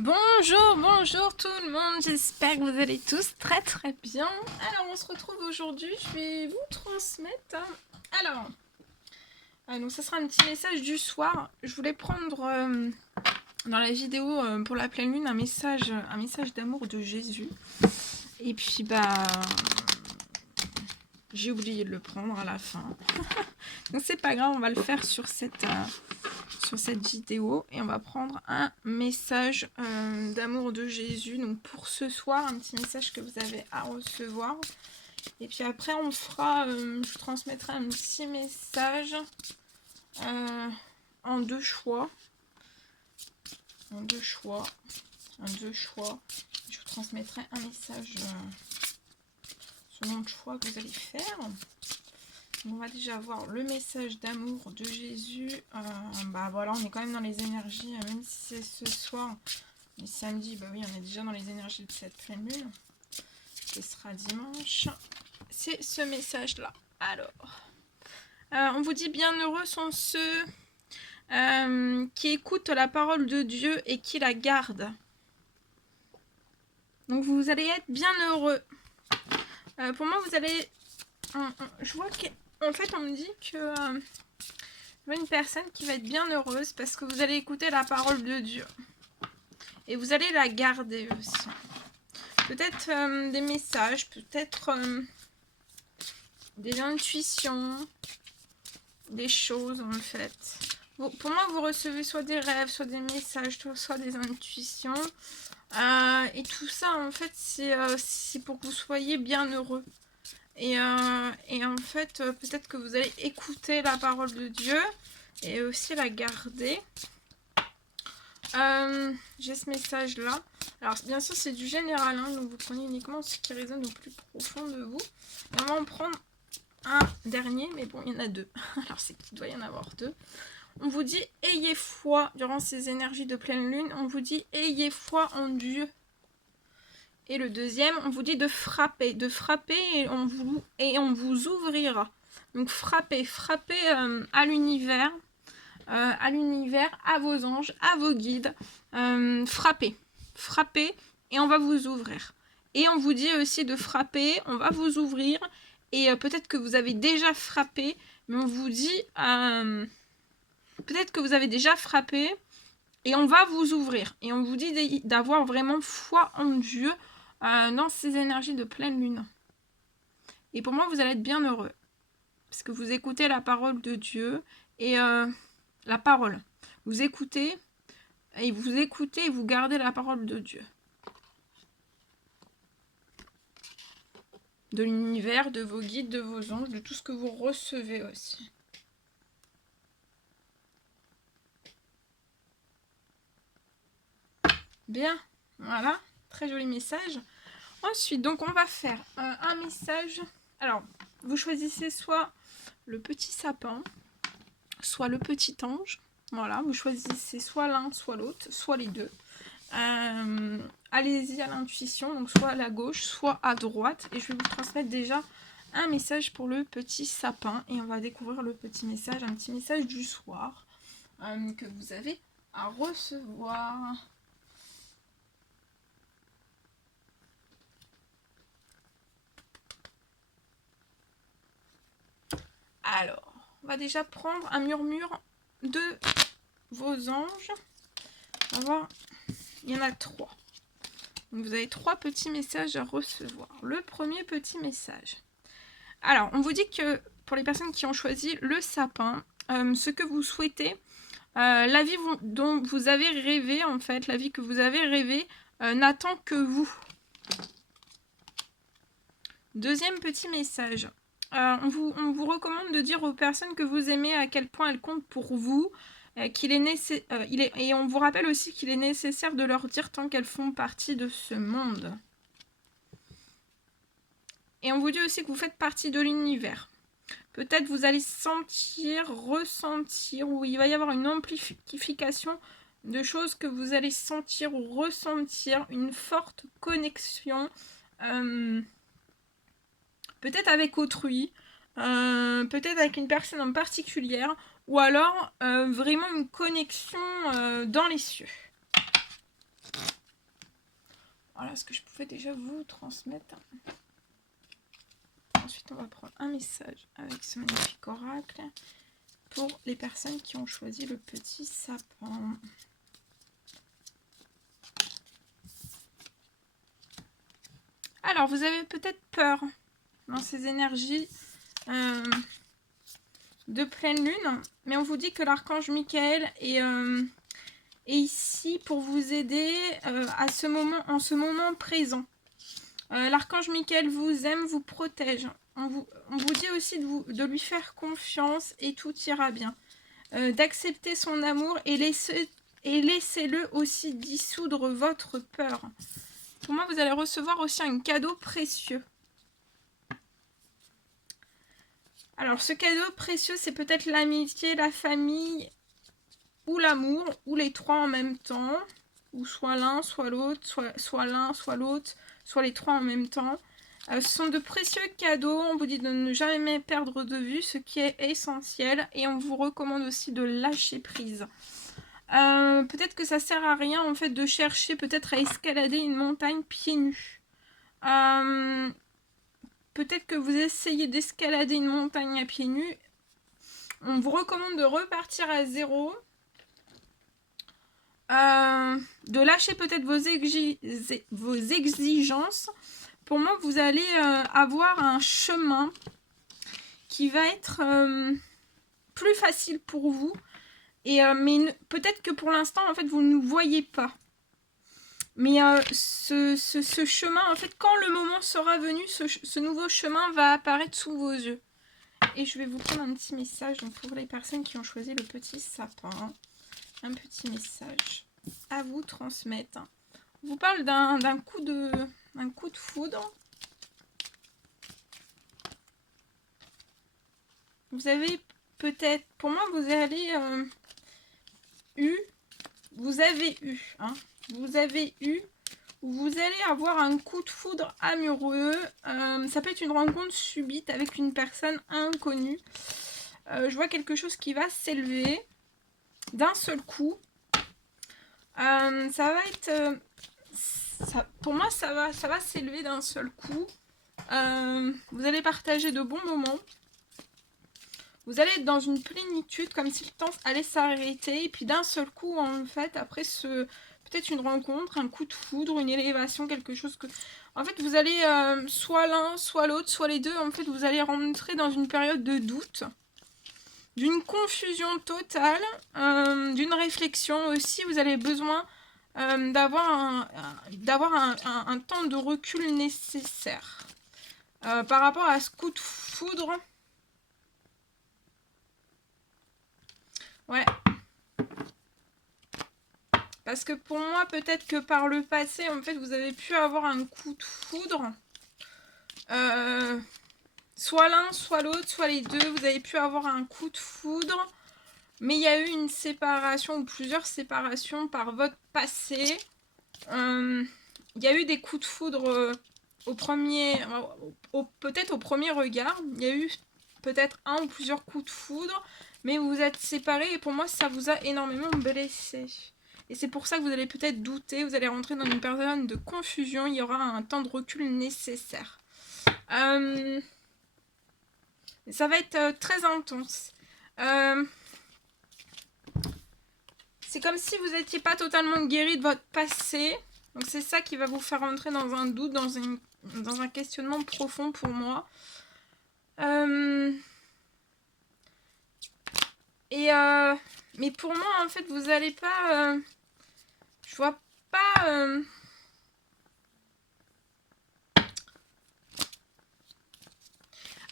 Bonjour tout le monde, j'espère que vous allez tous très bien. Alors on se retrouve aujourd'hui, je vais vous transmettre. Donc ça sera un petit message du soir. Je voulais prendre dans la vidéo pour la pleine lune un message d'amour de Jésus. Et puis j'ai oublié de le prendre à la fin. Donc c'est pas grave, on va le faire sur cette vidéo et on va prendre un message d'amour de Jésus. Donc pour ce soir, un petit message que vous avez à recevoir. Et puis après on fera, je transmettrai un petit message en deux choix. Je vous transmettrai un message selon le choix que vous allez faire. On va déjà voir le message d'amour de Jésus. Voilà, on est quand même dans les énergies, même si c'est ce soir, mais samedi, oui, on est déjà dans les énergies de cette pleine lune. Ce sera dimanche. C'est ce message-là. Alors, on vous dit bienheureux sont ceux qui écoutent la parole de Dieu et qui la gardent. Donc vous allez être bien heureux. Pour moi, vous allez... je vois qu'en fait, on me dit que... je vois une personne qui va être bien heureuse parce que vous allez écouter la parole de Dieu. Et vous allez la garder aussi. Peut-être des messages, peut-être des intuitions, des choses en fait. Pour moi, vous recevez soit des rêves, soit des messages, soit des intuitions. Et tout ça, en fait, c'est pour que vous soyez bien heureux. Et en fait, peut-être que vous allez écouter la parole de Dieu et aussi la garder. J'ai ce message-là. Alors, bien sûr, c'est du général, hein, donc vous prenez uniquement ce qui résonne au plus profond de vous. Et on va en prendre un dernier, mais bon, il y en a deux. Alors, c'est qu'il doit y en avoir deux. On vous dit, ayez foi durant ces énergies de pleine lune. On vous dit, ayez foi en Dieu. Et le deuxième, on vous dit de frapper et on vous ouvrira. Donc, frappez à l'univers. À vos anges, à vos guides. Frappez et on va vous ouvrir. Et on vous dit aussi de frapper, on va vous ouvrir. Et peut-être que vous avez déjà frappé, mais on vous dit peut-être que vous avez déjà frappé et on va vous ouvrir. Et on vous dit d'avoir vraiment foi en Dieu dans ces énergies de pleine lune. Et pour moi, vous allez être bien heureux. Parce que vous écoutez la parole de Dieu et la parole. Vous écoutez et vous gardez la parole de Dieu. De l'univers, de vos guides, de vos anges, de tout ce que vous recevez aussi. Bien, voilà, très joli message. Ensuite, donc on va faire un message. Alors, vous choisissez soit le petit sapin, soit le petit ange. Voilà, vous choisissez soit l'un, soit l'autre, soit les deux. Allez-y à l'intuition, donc soit à la gauche, soit à droite. Et je vais vous transmettre déjà un message pour le petit sapin. Et on va découvrir le petit message, un petit message du soir que vous avez à recevoir. Alors, on va déjà prendre un murmure de vos anges. On va voir, il y en a 3. Donc vous avez 3 petits messages à recevoir. Le premier petit message. Alors, on vous dit que pour les personnes qui ont choisi le sapin, ce que vous souhaitez, la vie dont vous avez rêvé, en fait, la vie que vous avez rêvée, n'attend que vous. Deuxième petit message. On vous recommande de dire aux personnes que vous aimez à quel point elles comptent pour vous, et on vous rappelle aussi qu'il est nécessaire de leur dire tant qu'elles font partie de ce monde. Et on vous dit aussi que vous faites partie de l'univers. Peut-être vous allez ressentir, ou il va y avoir une amplification de choses que vous allez sentir ou ressentir, une forte connexion, peut-être avec autrui, peut-être avec une personne en particulier, ou alors vraiment une connexion dans les cieux. Voilà ce que je pouvais déjà vous transmettre. Ensuite, on va prendre un message avec ce magnifique oracle pour les personnes qui ont choisi le petit sapin. Alors, vous avez peut-être peur dans ces énergies de pleine lune, mais on vous dit que l'archange Michael est ici pour vous aider en ce moment présent. L'archange Michael vous aime, vous protège. On vous dit aussi de lui faire confiance et tout ira bien. D'accepter son amour et laissez-le aussi dissoudre votre peur. Pour moi, vous allez recevoir aussi un cadeau précieux. Alors, ce cadeau précieux, c'est peut-être l'amitié, la famille ou l'amour, ou les trois en même temps, ou soit l'un, soit l'autre, soit l'un, soit l'autre, soit les trois en même temps. Ce sont de précieux cadeaux. On vous dit de ne jamais perdre de vue ce qui est essentiel, et on vous recommande aussi de lâcher prise. Peut-être que ça sert à rien en fait de chercher peut-être à escalader une montagne pieds nus. Peut-être que vous essayez d'escalader une montagne à pieds nus. On vous recommande de repartir à zéro. De lâcher peut-être vos exigences. Pour moi, vous allez avoir un chemin qui va être plus facile pour vous. Mais peut-être que pour l'instant, en fait, vous ne voyez pas. Mais ce chemin, en fait, quand le moment sera venu, ce nouveau chemin va apparaître sous vos yeux. Et je vais vous prendre un petit message donc pour les personnes qui ont choisi le petit sapin. Un petit message à vous transmettre. On vous parle d'un coup de foudre. Vous avez peut-être, pour moi, vous avez eu, ou vous allez avoir un coup de foudre amoureux. Ça peut être une rencontre subite avec une personne inconnue. Je vois quelque chose qui va s'élever d'un seul coup. Ça va être... pour moi, ça va s'élever d'un seul coup. Vous allez partager de bons moments. Vous allez être dans une plénitude, comme si le temps allait s'arrêter. Et puis d'un seul coup, en fait, après peut-être une rencontre, un coup de foudre, une élévation, quelque chose que... En fait, vous allez soit l'un, soit l'autre, soit les deux. En fait, vous allez rentrer dans une période de doute, d'une confusion totale, d'une réflexion aussi. Vous avez besoin d'avoir un temps de recul nécessaire. Par rapport à ce coup de foudre... Ouais. Parce que pour moi, peut-être que par le passé, en fait, vous avez pu avoir un coup de foudre. Soit l'un, soit l'autre, soit les deux. Vous avez pu avoir un coup de foudre. Mais il y a eu une séparation ou plusieurs séparations par votre passé. Il y a eu des coups de foudre peut-être au premier regard. Il y a eu peut-être un ou plusieurs coups de foudre. Mais vous vous êtes séparés et pour moi, ça vous a énormément blessé. Et c'est pour ça que vous allez peut-être douter, vous allez rentrer dans une période de confusion, il y aura un temps de recul nécessaire. Ça va être très intense. C'est comme si vous n'étiez pas totalement guéri de votre passé. Donc c'est ça qui va vous faire rentrer dans un doute, dans un questionnement profond pour moi. Mais pour moi, en fait, vous n'allez pas... je vois pas...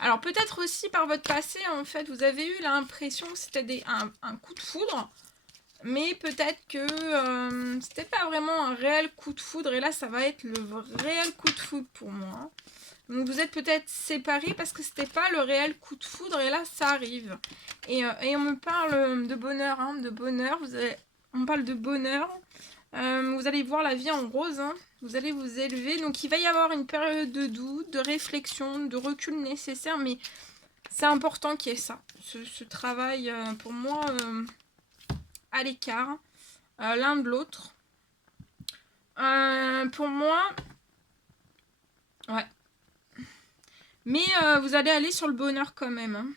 Alors peut-être aussi par votre passé, en fait, vous avez eu l'impression que c'était un coup de foudre. Mais peut-être que c'était pas vraiment un réel coup de foudre. Et là, ça va être le réel coup de foudre pour moi. Donc vous êtes peut-être séparés parce que c'était pas le réel coup de foudre. Et là, ça arrive. Et on me parle de bonheur. Hein, de bonheur. On parle de bonheur. Vous allez voir la vie en rose. Hein. Vous allez vous élever. Donc il va y avoir une période de doute, de réflexion, de recul nécessaire. Mais c'est important qu'il y ait ça. Ce travail, pour moi... à l'écart, l'un de l'autre. Pour moi... Ouais. Mais vous allez aller sur le bonheur quand même. Hein.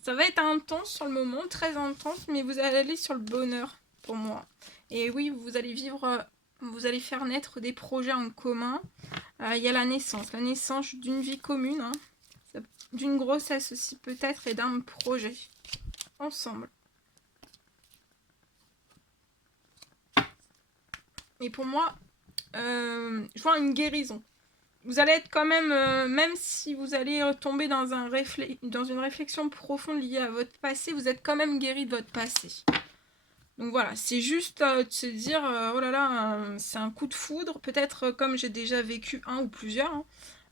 Ça va être intense sur le moment, très intense, mais vous allez aller sur le bonheur pour moi. Et oui, vous allez vivre, vous allez faire naître des projets en commun. Il y a la naissance d'une vie commune, hein, d'une grossesse aussi peut-être et d'un projet ensemble. Et pour moi, je vois une guérison. Vous allez être quand même, même si vous allez tomber dans une réflexion profonde liée à votre passé, vous êtes quand même guéri de votre passé. Donc voilà, c'est juste de se dire, oh là là, c'est un coup de foudre, peut-être comme j'ai déjà vécu un ou plusieurs.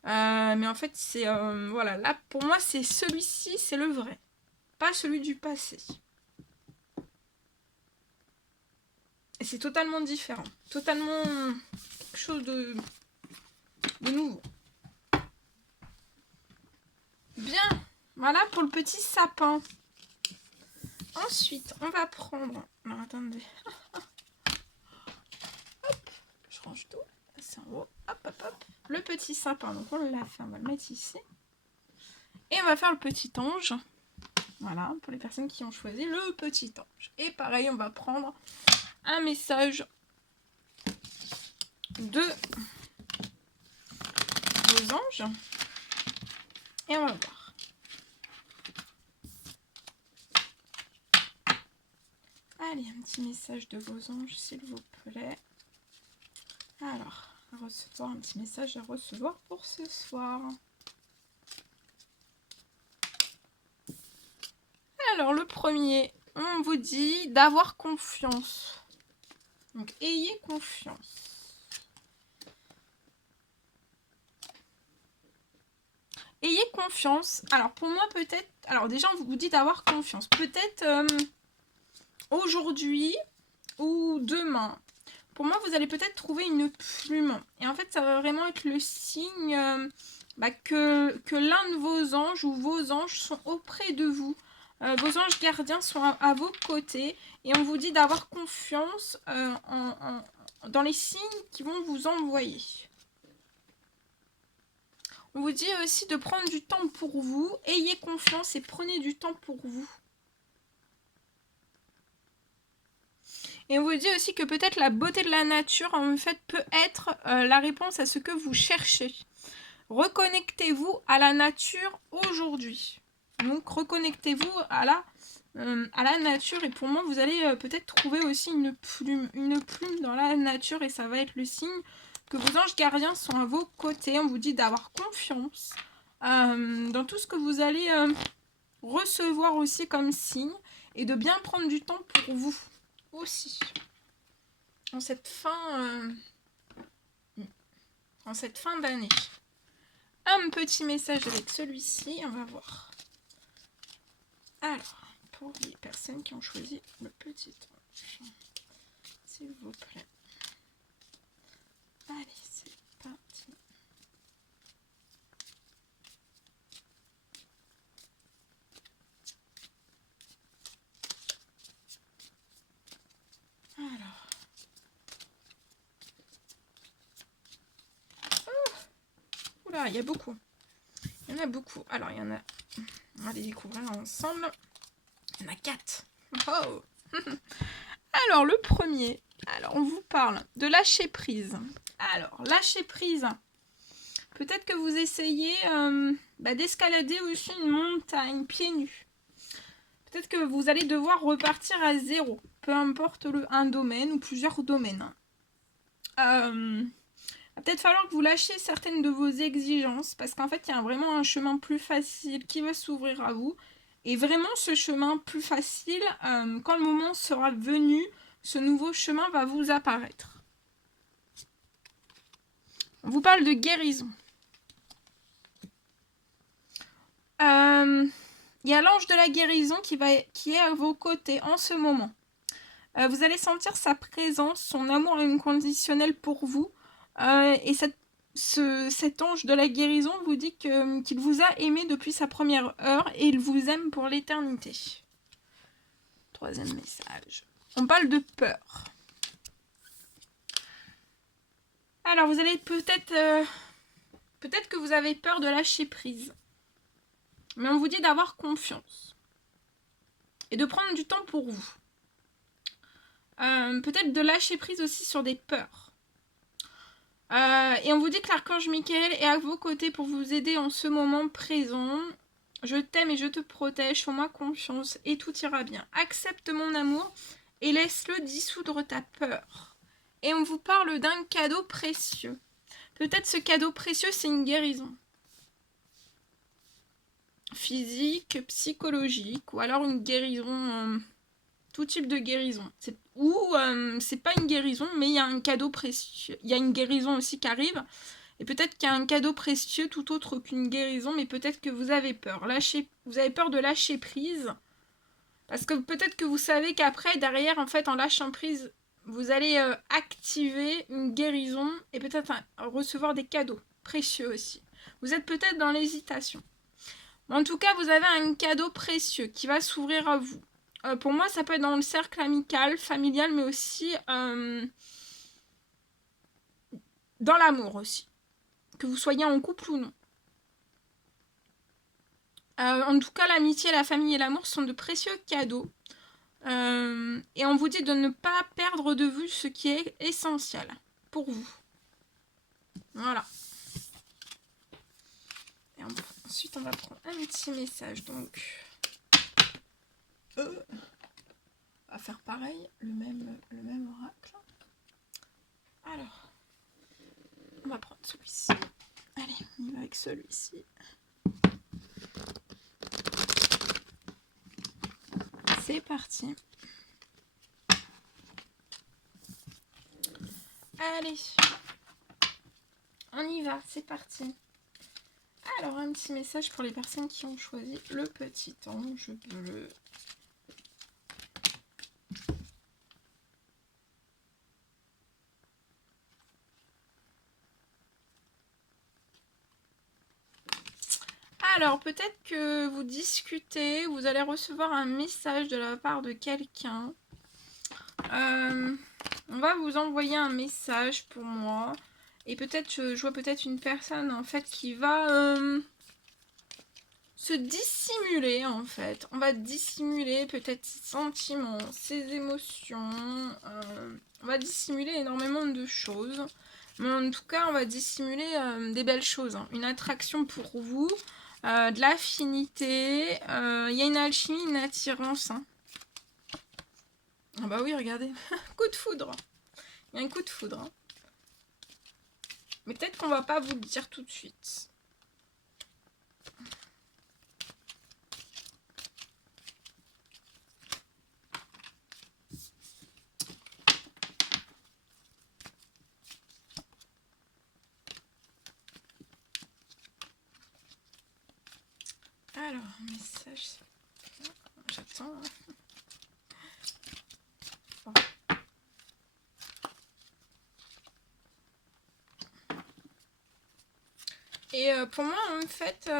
Hein. Mais en fait, c'est, voilà, là, pour moi, c'est celui-ci, c'est le vrai, pas celui du passé. Et c'est totalement différent, totalement quelque chose de nouveau. Bien, voilà pour le petit sapin. Ensuite, on va prendre... Alors, attendez. Hop, je range tout. C'est en haut. Hop, hop, hop. Le petit sapin, donc on l'a fait, on va le mettre ici. Et on va faire le petit ange. Voilà, pour les personnes qui ont choisi le petit ange. Et pareil, on va prendre un message de vos anges. Et on va voir. Allez, un petit message de vos anges, s'il vous plaît. Alors, à recevoir un petit message à recevoir pour ce soir. Alors, le premier, on vous dit d'avoir confiance. Donc, ayez confiance. Ayez confiance. Alors, pour moi, peut-être... Alors, déjà, on vous dit d'avoir confiance. Peut-être aujourd'hui ou demain. Pour moi, vous allez peut-être trouver une plume. Et en fait, ça va vraiment être le signe que l'un de vos anges ou vos anges sont auprès de vous. Vos anges gardiens sont à vos côtés. Et on vous dit d'avoir confiance dans les signes qui vont vous envoyer. On vous dit aussi de prendre du temps pour vous. Ayez confiance et prenez du temps pour vous. Et on vous dit aussi que peut-être la beauté de la nature, en fait, peut être la réponse à ce que vous cherchez. Reconnectez-vous à la nature aujourd'hui. Donc, reconnectez-vous à la nature. Et pour moi, vous allez peut-être trouver aussi une plume dans la nature. Et ça va être le signe que vos anges gardiens sont à vos côtés. On vous dit d'avoir confiance dans tout ce que vous allez recevoir aussi comme signe. Et de bien prendre du temps pour vous. Aussi en cette fin d'année. Un petit message avec celui-ci, on va voir. Alors, pour les personnes qui ont choisi le petit ange, s'il vous plaît. Allez, c'est parti. Alors. Oula, il y a beaucoup. Il y en a beaucoup. Alors, il y en a... On va les découvrir ensemble. Il y en a 4. Oh. Alors, le premier. Alors, on vous parle de lâcher prise. Alors, lâcher prise. Peut-être que vous essayez d'escalader aussi une montagne pieds nus. Peut-être que vous allez devoir repartir à zéro. Peu importe un domaine ou plusieurs domaines. Il va peut-être falloir que vous lâchiez certaines de vos exigences. Parce qu'en fait, il y a vraiment un chemin plus facile qui va s'ouvrir à vous. Et vraiment, ce chemin plus facile, quand le moment sera venu, ce nouveau chemin va vous apparaître. On vous parle de guérison. Il y a l'ange de la guérison qui est à vos côtés en ce moment. Vous allez sentir sa présence, son amour inconditionnel pour vous. Et cet ange de la guérison vous dit qu'il vous a aimé depuis sa première heure et il vous aime pour l'éternité. Troisième message. On parle de peur. Alors, vous allez peut-être... peut-être que vous avez peur de lâcher prise. Mais on vous dit d'avoir confiance. Et de prendre du temps pour vous. Peut-être de lâcher prise aussi sur des peurs. Et on vous dit que l'archange Michael est à vos côtés pour vous aider en ce moment présent. Je t'aime et je te protège, fais-moi confiance et tout ira bien. Accepte mon amour et laisse-le dissoudre ta peur. Et on vous parle d'un cadeau précieux. Peut-être ce cadeau précieux, c'est une guérison. Physique, psychologique, ou alors une guérison, tout type de guérison. C'est pas une guérison, mais il y a un cadeau précieux. Il y a une guérison aussi qui arrive. Et peut-être qu'il y a un cadeau précieux tout autre qu'une guérison, mais peut-être que vous avez peur. Vous avez peur de lâcher prise. Parce que peut-être que vous savez qu'après, derrière, en fait, en lâchant prise, vous allez activer une guérison et peut-être recevoir des cadeaux précieux aussi. Vous êtes peut-être dans l'hésitation. En tout cas, vous avez un cadeau précieux qui va s'ouvrir à vous. Pour moi, ça peut être dans le cercle amical, familial, mais aussi dans l'amour aussi. Que vous soyez en couple ou non. En tout cas, l'amitié, la famille et l'amour sont de précieux cadeaux. Et on vous dit de ne pas perdre de vue ce qui est essentiel pour vous. Voilà. Et ensuite, on va prendre un petit message. Donc, on va faire pareil, le même oracle. Alors, on va prendre celui-ci. Allez, on y va avec celui-ci. C'est parti. Allez, on y va, c'est parti. Alors, un petit message pour les personnes qui ont choisi le petit ange bleu. Alors, peut-être que vous discutez, vous allez recevoir un message de la part de quelqu'un. On va vous envoyer un message pour moi. Et peut-être, je vois peut-être une personne, en fait, qui va se dissimuler, en fait. On va dissimuler peut-être ses sentiments, ses émotions. On va dissimuler énormément de choses. Mais en tout cas, on va dissimuler des belles choses. Hein. Une attraction pour vous. De l'affinité, il y a une alchimie, une attirance. Hein. Ah bah oui, regardez, coup de foudre. Il y a un coup de foudre. Hein. Mais peut-être qu'on va pas vous le dire tout de suite. Alors, message. J'attends. Hein. Bon. Et pour moi, en fait...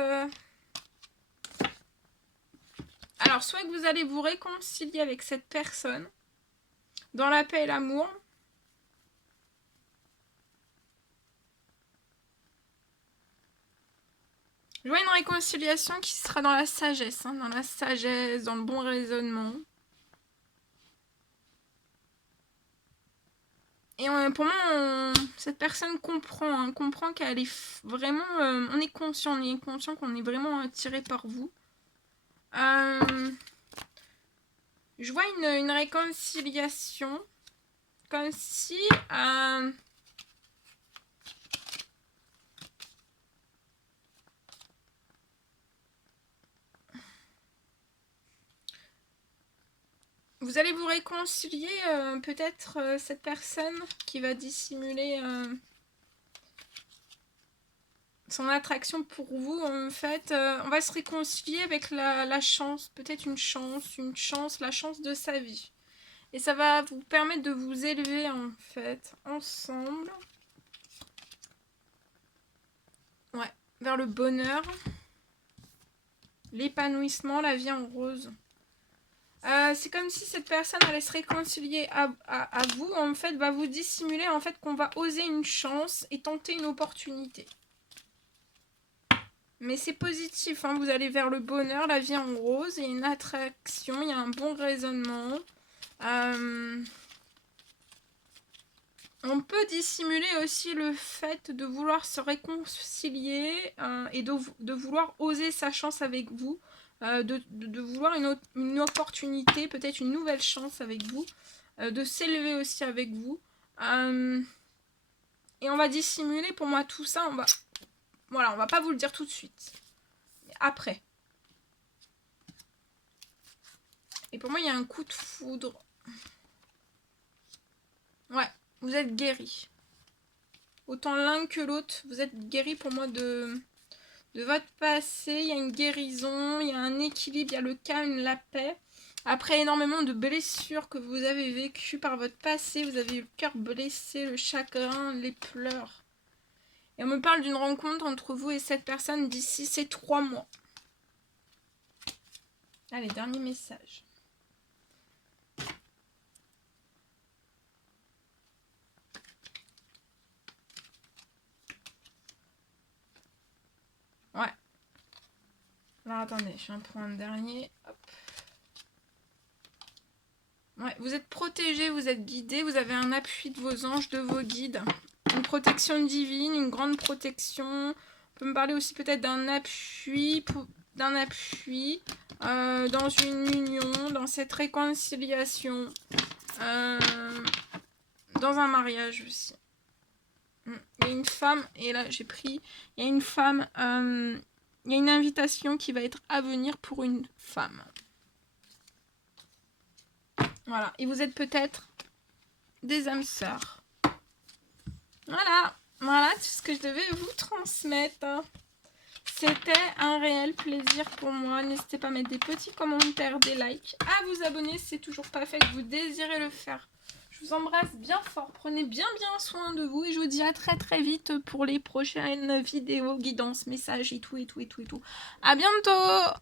Alors, soit que vous allez vous réconcilier avec cette personne dans la paix et l'amour. Je vois une réconciliation qui sera dans la sagesse, hein, dans le bon raisonnement. Et pour moi, cette personne comprend qu'elle est vraiment... on est conscient qu'on est vraiment attiré par vous. Je vois une réconciliation comme si... vous allez vous réconcilier, peut-être cette personne qui va dissimuler son attraction pour vous. En fait, on va se réconcilier avec la chance, peut-être une chance, la chance de sa vie. Et ça va vous permettre de vous élever, en fait, ensemble. Ouais, vers le bonheur, l'épanouissement, la vie en rose. C'est comme si cette personne allait se réconcilier à vous. En fait, va vous dissimuler en fait qu'on va oser une chance et tenter une opportunité. Mais c'est positif, hein, vous allez vers le bonheur, la vie en rose, il y a une attraction, il y a un bon raisonnement. On peut dissimuler aussi le fait de vouloir se réconcilier et de vouloir oser sa chance avec vous, de vouloir une opportunité, peut-être une nouvelle chance avec vous, de s'élever aussi avec vous. Et on va dissimuler pour moi tout ça, voilà, on va pas vous le dire tout de suite. Mais après. Et pour moi, il y a un coup de foudre. Ouais, vous êtes guéris. Autant l'un que l'autre, vous êtes guéris pour moi de votre passé. Il y a une guérison, il y a un équilibre, il y a le calme, la paix. Après énormément de blessures que vous avez vécues par votre passé, vous avez eu le cœur blessé, le chagrin, les pleurs. Et on me parle d'une rencontre entre vous et cette personne d'ici ces 3 mois. Allez, dernier message. Ouais. Alors attendez, je vais en prendre un dernier. Hop. Ouais, vous êtes protégé, vous êtes guidé, vous avez un appui de vos anges, de vos guides. Une protection divine, une grande protection. On peut me parler aussi peut-être d'un appui, dans une union, dans cette réconciliation, dans un mariage aussi. Il y a une femme, et là j'ai pris, il y a une femme, il y a une invitation qui va être à venir pour une femme. Voilà, et vous êtes peut-être des âmes sœurs. Voilà tout ce que je devais vous transmettre. C'était un réel plaisir pour moi. N'hésitez pas à mettre des petits commentaires, des likes, à vous abonner si c'est toujours pas fait, que vous désirez le faire. Je vous embrasse bien fort. Prenez bien soin de vous et je vous dis à très vite pour les prochaines vidéos, guidances, messages et tout. À bientôt!